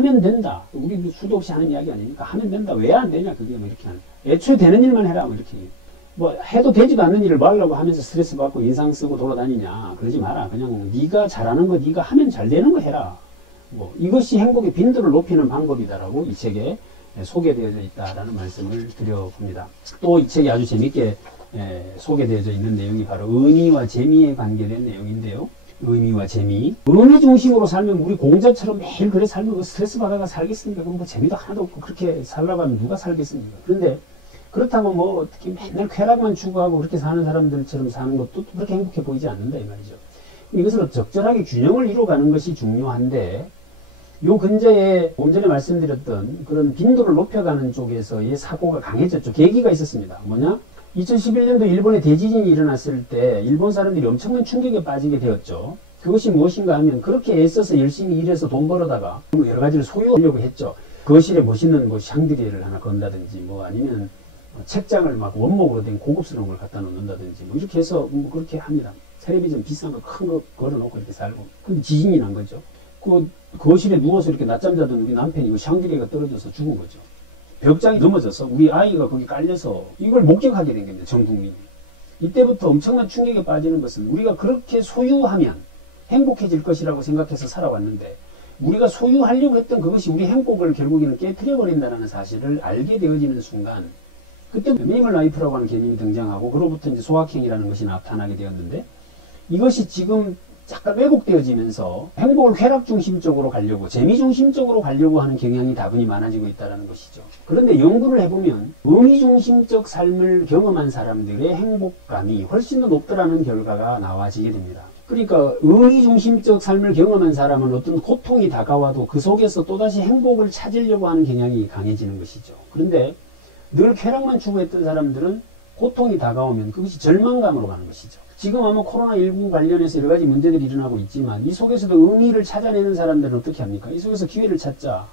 하면 된다. 우리 수도 없이 하는 이야기 아니니까 하면 된다. 왜 안 되냐 그게 뭐 이렇게 하는. 애초에 되는 일만 해라 뭐 이렇게. 뭐 해도 되지도 않는 일을 뭐 하려고 하면서 스트레스 받고 인상 쓰고 돌아다니냐 그러지 마라. 그냥 네가 잘하는 거 네가 하면 잘 되는 거 해라. 뭐 이것이 행복의 빈도를 높이는 방법이다라고 이 책에 소개되어져 있다라는 말씀을 드려봅니다. 또 이 책이 아주 재밌게 소개되어져 있는 내용이 바로 의미와 재미에 관계된 내용인데요. 의미와 재미. 의미 중심으로 살면 우리 공자처럼 매일 그래 살면 스트레스 받아가 살겠습니까? 그럼 뭐 재미도 하나도 없고 그렇게 살라고 하면 누가 살겠습니까? 그런데 그렇다고 뭐 어떻게 맨날 쾌락만 추구하고 그렇게 사는 사람들처럼 사는 것도 그렇게 행복해 보이지 않는다 이 말이죠. 이것을 적절하게 균형을 이루어가는 것이 중요한데 요 근저에 좀 전에 말씀드렸던 그런 빈도를 높여가는 쪽에서의 사고가 강해졌죠. 계기가 있었습니다. 뭐냐? 2011년도 일본에 대지진이 일어났을 때 일본 사람들이 엄청난 충격에 빠지게 되었죠. 그것이 무엇인가 하면 그렇게 애써서 열심히 일해서 돈 벌어다가 여러 가지를 소유하려고 했죠. 거실에 멋있는 뭐 샹드리에를 하나 건다든지 뭐 아니면 책장을 막 원목으로 된 고급스러운 걸 갖다 놓는다든지 뭐 이렇게 해서 뭐 그렇게 합니다. 텔레비전 비싼 거 큰 거 걸어놓고 이렇게 살고. 근데 지진이 난 거죠. 그 거실에 누워서 이렇게 낮잠 자던 우리 남편이 그 샹드리에가 떨어져서 죽은 거죠. 벽장이 넘어져서 우리 아이가 거기 깔려서 이걸 목격하게 된 겁니다. 전 국민이. 이때부터 엄청난 충격에 빠지는 것은 우리가 그렇게 소유하면 행복해질 것이라고 생각해서 살아왔는데 우리가 소유하려고 했던 그것이 우리 행복을 결국에는 깨트려 버린다는 사실을 알게 되어지는 순간 그때 미니멀 라이프라고 하는 개념이 등장하고 그로부터 이제 소확행이라는 것이 나타나게 되었는데 이것이 지금 약간 왜곡되어지면서 행복을 쾌락 중심적으로 가려고 재미 중심적으로 가려고 하는 경향이 다분히 많아지고 있다는 것이죠. 그런데 연구를 해보면 의미 중심적 삶을 경험한 사람들의 행복감이 훨씬 더 높더라는 결과가 나와지게 됩니다. 그러니까 의미 중심적 삶을 경험한 사람은 어떤 고통이 다가와도 그 속에서 또다시 행복을 찾으려고 하는 경향이 강해지는 것이죠. 그런데 늘 쾌락만 추구했던 사람들은 고통이 다가오면 그것이 절망감으로 가는 것이죠. 지금 아마 코로나19 관련해서 여러 가지 문제들이 일어나고 있지만 이 속에서도 의미를 찾아내는 사람들은 어떻게 합니까? 이 속에서 기회를 찾자.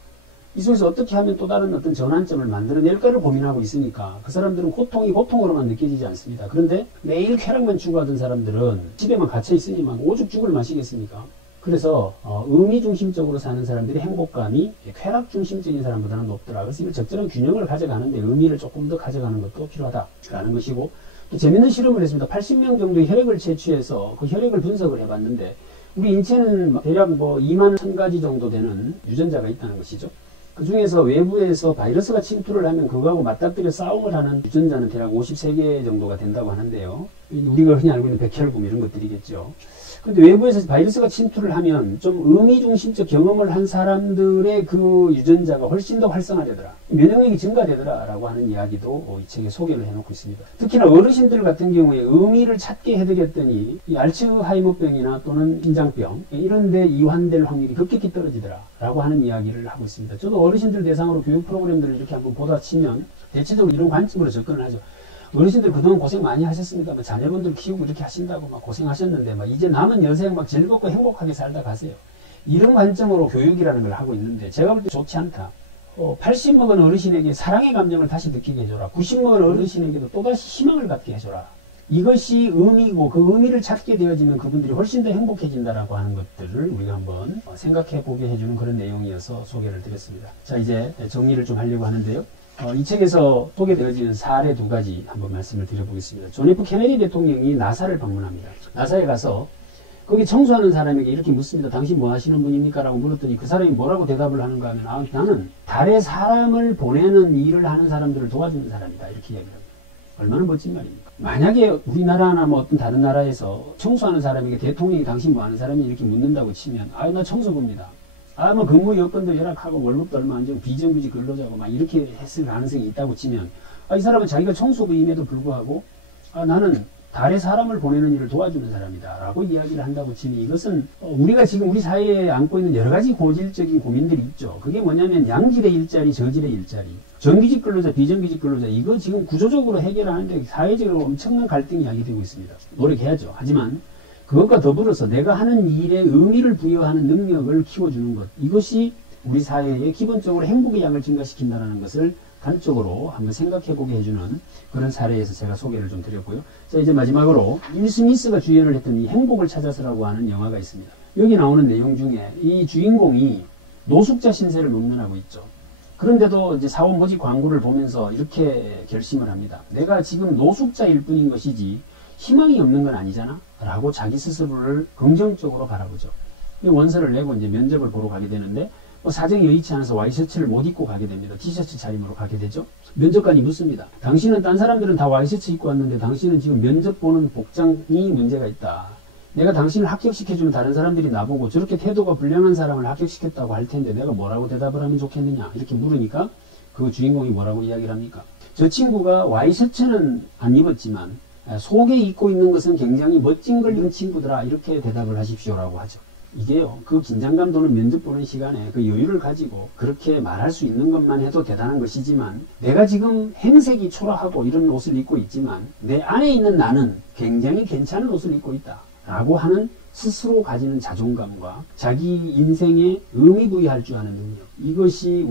이 속에서 어떻게 하면 또 다른 어떤 전환점을 만들어낼까를 고민하고 있으니까 그 사람들은 고통이 고통으로만 느껴지지 않습니다. 그런데 매일 쾌락만 추구하던 사람들은 집에만 갇혀 있으니만 오죽 죽을 마시겠습니까? 그래서 의미 중심적으로 사는 사람들이 행복감이 쾌락 중심적인 사람보다는 높더라. 그래서 이걸 적절한 균형을 가져가는데 의미를 조금 더 가져가는 것도 필요하다라는 것이고 또 재밌는 실험을 했습니다. 80명 정도의 혈액을 채취해서 그 혈액을 분석을 해봤는데 우리 인체는 대략 뭐 2만 1000가지 정도 되는 유전자가 있다는 것이죠. 그 중에서 외부에서 바이러스가 침투를 하면 그거하고 맞닥뜨려 싸움을 하는 유전자는 대략 53개 정도가 된다고 하는데요. 우리가 흔히 알고 있는 백혈구 이런 것들이겠죠. 근데 외부에서 바이러스가 침투를 하면 좀 의미 중심적 경험을 한 사람들의 그 유전자가 훨씬 더 활성화되더라. 면역력이 증가되더라 라고 하는 이야기도 이 책에 소개를 해놓고 있습니다. 특히나 어르신들 같은 경우에 의미를 찾게 해드렸더니 이 알츠하이머병이나 또는 심장병 이런 데 이환될 확률이 급격히 떨어지더라 라고 하는 이야기를 하고 있습니다. 저도 어르신들 대상으로 교육 프로그램들을 이렇게 한번 보다 치면 대체적으로 이런 관점으로 접근을 하죠. 어르신들 그동안 고생 많이 하셨습니다. 뭐 자녀분들 키우고 이렇게 하신다고 막 고생하셨는데 막 이제 남은 여생 막 즐겁고 행복하게 살다 가세요. 이런 관점으로 교육이라는 걸 하고 있는데 제가 볼 때 좋지 않다. 80 먹은 어르신에게 사랑의 감정을 다시 느끼게 해줘라. 90 먹은 어르신에게도 또다시 희망을 갖게 해줘라. 이것이 의미고 그 의미를 찾게 되어지면 그분들이 훨씬 더 행복해진다라고 하는 것들을 우리가 한번 생각해 보게 해주는 그런 내용이어서 소개를 드렸습니다. 자, 이제 정리를 좀 하려고 하는데요. 이 책에서 소개되어지는 사례 2가지 한번 말씀을 드려보겠습니다. 존 F 케네디 대통령이 나사를 방문합니다. 나사에 가서 거기 청소하는 사람에게 이렇게 묻습니다. 당신 뭐 하시는 분입니까? 라고 물었더니 그 사람이 뭐라고 대답을 하는가 하면 나는 달에 사람을 보내는 일을 하는 사람들을 도와주는 사람이다. 이렇게 이야기를 합니다. 얼마나 멋진 말입니까? 만약에 우리나라나 뭐 어떤 다른 나라에서 청소하는 사람에게 대통령이 당신 뭐 하는 사람이 이렇게 묻는다고 치면 나 청소부입니다. 뭐 근무 여건도 열악하고 월급도 얼마 안 주고 비정규직 근로자고 막 이렇게 했을 가능성이 있다고 치면 이 사람은 자기가 청소부임에도 불구하고 나는 달에 사람을 보내는 일을 도와주는 사람이다 라고 이야기를 한다고 치면 이것은 우리가 지금 우리 사회에 안고 있는 여러 가지 고질적인 고민들이 있죠. 그게 뭐냐면 양질의 일자리, 저질의 일자리, 정규직 근로자, 비정규직 근로자 이거 지금 구조적으로 해결하는데 사회적으로 엄청난 갈등이 야기되고 있습니다. 노력해야죠. 하지만 그것과 더불어서 내가 하는 일에 의미를 부여하는 능력을 키워주는 것 이것이 우리 사회에 기본적으로 행복의 양을 증가시킨다는 것을 단적으로 한번 생각해보게 해주는 그런 사례에서 제가 소개를 좀 드렸고요. 자, 이제 마지막으로 윌 스미스가 주연을 했던 이 행복을 찾아서라고 하는 영화가 있습니다. 여기 나오는 내용 중에 이 주인공이 노숙자 신세를 목면하고 있죠. 그런데도 이제 사원 모집 광고를 보면서 이렇게 결심을 합니다. 내가 지금 노숙자일 뿐인 것이지 희망이 없는 건 아니잖아? 라고 자기 스스로를 긍정적으로 바라보죠. 원서를 내고 이제 면접을 보러 가게 되는데 사정이 여의치 않아서 와이셔츠를 못 입고 가게 됩니다. 티셔츠 차림으로 가게 되죠. 면접관이 묻습니다. 당신은 딴 사람들은 다 와이셔츠 입고 왔는데 당신은 지금 면접 보는 복장이 문제가 있다. 내가 당신을 합격시켜주면 다른 사람들이 나보고 저렇게 태도가 불량한 사람을 합격시켰다고 할 텐데 내가 뭐라고 대답을 하면 좋겠느냐 이렇게 물으니까 그 주인공이 뭐라고 이야기를 합니까? 저 친구가 와이셔츠는 안 입었지만 속에 입고 있는 것은 굉장히 멋진 걸 입은 친구더라 이렇게 대답을 하십시오라고 하죠. 이게요, 그 긴장감 도는 면접 보는 시간에 그 여유를 가지고 그렇게 말할 수 있는 것만 해도 대단한 것이지만 내가 지금 행색이 초라하고 이런 옷을 입고 있지만 내 안에 있는 나는 굉장히 괜찮은 옷을 입고 있다 라고 하는 스스로 가지는 자존감과 자기 인생에 의미 부여할 줄 아는 능력, 이것이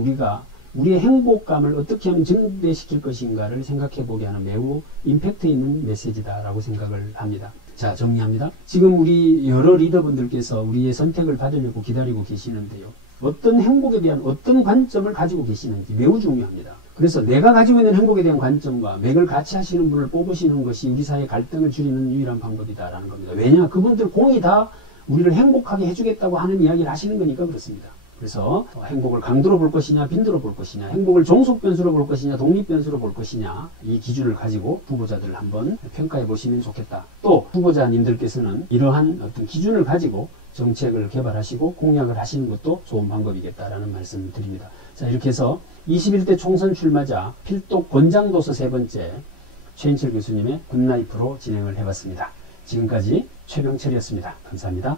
우리의 행복감을 어떻게 하면 증대시킬 것인가를 생각해 보게 하는 매우 임팩트 있는 메시지다라고 생각을 합니다. 자, 정리합니다. 지금 우리 여러 리더분들께서 우리의 선택을 받으려고 기다리고 계시는데요. 어떤 행복에 대한 어떤 관점을 가지고 계시는지 매우 중요합니다. 그래서 내가 가지고 있는 행복에 대한 관점과 맥을 같이 하시는 분을 뽑으시는 것이 우리 사회의 갈등을 줄이는 유일한 방법이다라는 겁니다. 왜냐? 그분들 공이 다 우리를 행복하게 해주겠다고 하는 이야기를 하시는 거니까 그렇습니다. 그래서 행복을 강도로 볼 것이냐 빈도로 볼 것이냐, 행복을 종속 변수로 볼 것이냐 독립 변수로 볼 것이냐, 이 기준을 가지고 후보자들을 한번 평가해 보시면 좋겠다. 또 후보자님들께서는 이러한 어떤 기준을 가지고 정책을 개발하시고 공약을 하시는 것도 좋은 방법이겠다라는 말씀 드립니다. 자, 이렇게 해서 21대 총선 출마자 필독 권장도서 세 번째 최인철 교수님의 굿라이프로 진행을 해봤습니다. 지금까지 최병철이었습니다. 감사합니다.